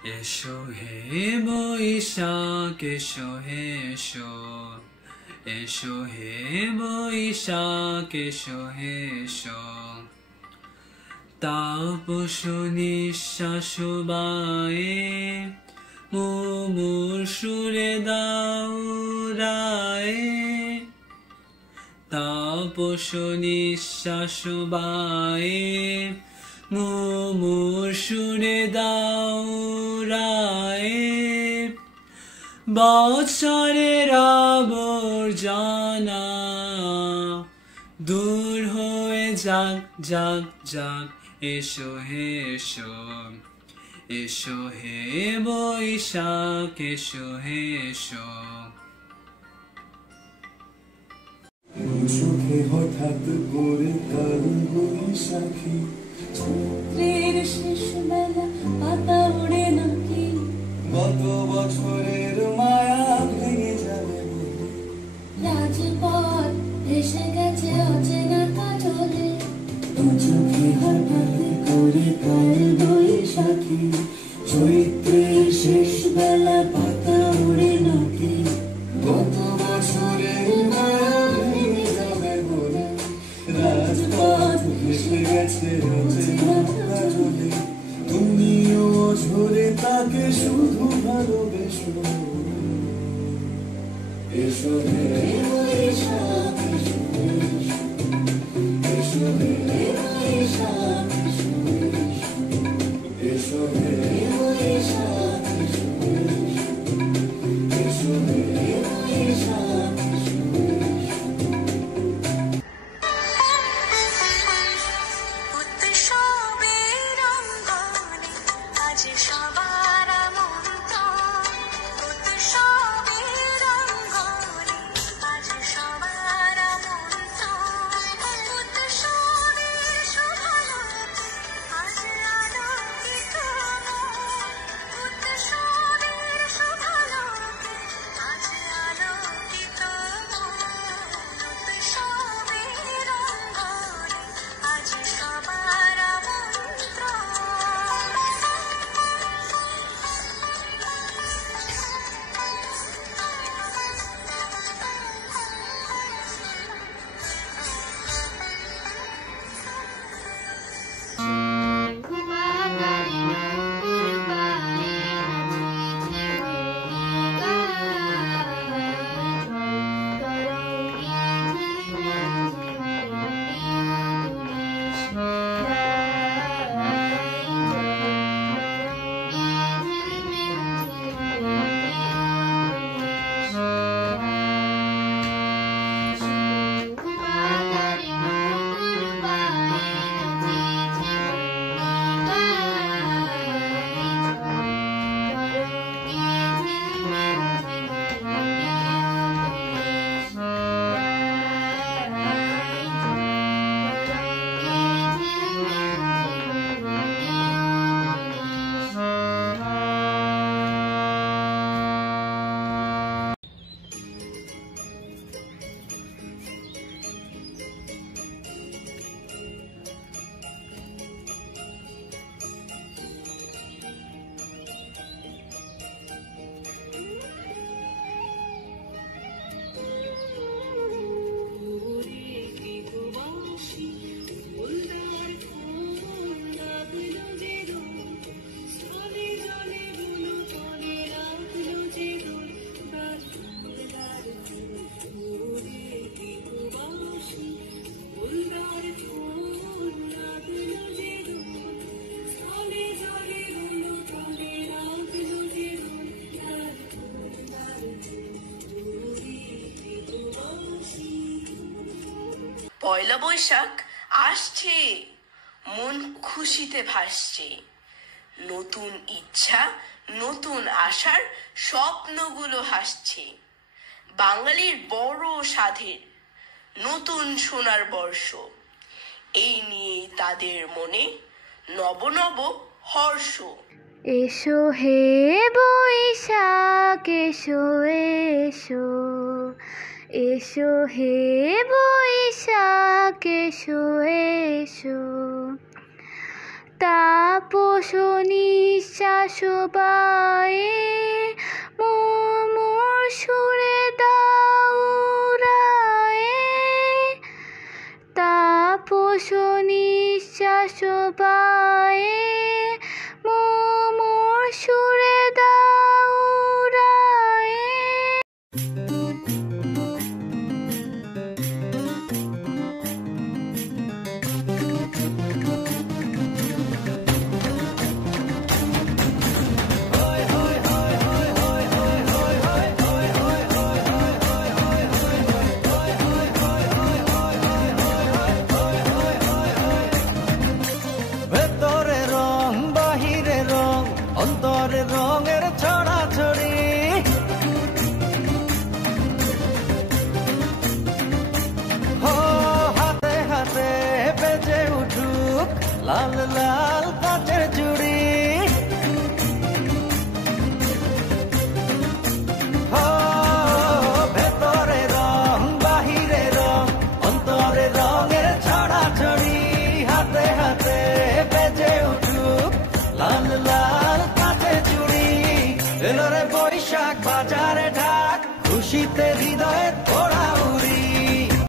এসো হে বৈশাখ এসো হে এসো, এসো হে বৈশাখ এসো হে এসো। তাপস নিঃশ্বাস বায়ে মুমূর্ষুরে দাও রায়ে। তাপস নিঃশ্বাস বায়ে মুমূর্ষুরে দাও রায়ে। বৎসরের আবর্জনা দূর হয়ে যাক যাক যাক। এসো হে এসো, এসো হে বৈশাখ এসো হে এসো। চোখে হঠাৎ করে কাল বৈশাখী, চৈত্রের শেষ বেলা পাতা ওড়ে নাকি। গত বছরের মায়া ভেঙে যাবে বলে রাজপথ ভেসে গেছে অচেনা কাজলে। চোখে হঠাৎ করে কাল বৈশাখী, চৈত্রের শেষ বেলা পাতা ওড়ে নাকি। গত বছরের মায়া ভেঙে যাবে বলে রাজপথ ভেসে গেছে অচেনা কাজলে। তুমিও ঝরে তাকে শুধু ভালোবেসো। এসো হে বৈশাখ এসো এসো, এসো হে বৈশাখ এসো এসো, এসো হে বৈশাখ এসো এসো, এসো হে বৈশাখ এসো এসো। উৎসবের অঙ্গনে আজ সবার আমন্ত্রণ। উৎসবের অঙ্গনে আজ সবার আমন্ত্রণ। উৎসবের শুভালুতে আজ আলোকিত মন। উৎসবের শুভালুতে আজ আলোকিত মন। উৎসবের অঙ্গনে আজ সবার আমন্ত্রণ। পয়লা বৈশাখ আসছে, মন খুশিতে ভাসছে। নতুন ইচ্ছা নতুন আশার স্বপ্নগুলো হাসছে। বাঙালির বড় সাধের নতুন সোনার বর্ষ, এই নিয়ে তাদের মনে নব নব হর্ষ। এসো হে বৈশাখ এসো এসো, এসো হে বৈশাখ এসো এসো। তাপস নিঃশ্বাস শোভায়ে মোর সুরে দাউরায়ে তাপস নিঃশ্বাস পায়ে মোর সুরে দাউরায়ে। ভেতরে রং বাহিরে রং অন্তরে রঙের ছড়াছড়ি হো হাতে হাতে বেজে উঠুক লাল লাল কাচের চুড়ি হো ভেতরে রং বাহিরে রং অন্তরে রঙের ছড়াছড়ি হাতে হাতে বেজে উঠুক লাল লাল কাচের চুড়ি এলো রে বৈশাখ বাজারে ঢাক খুশিতে হৃদয়ে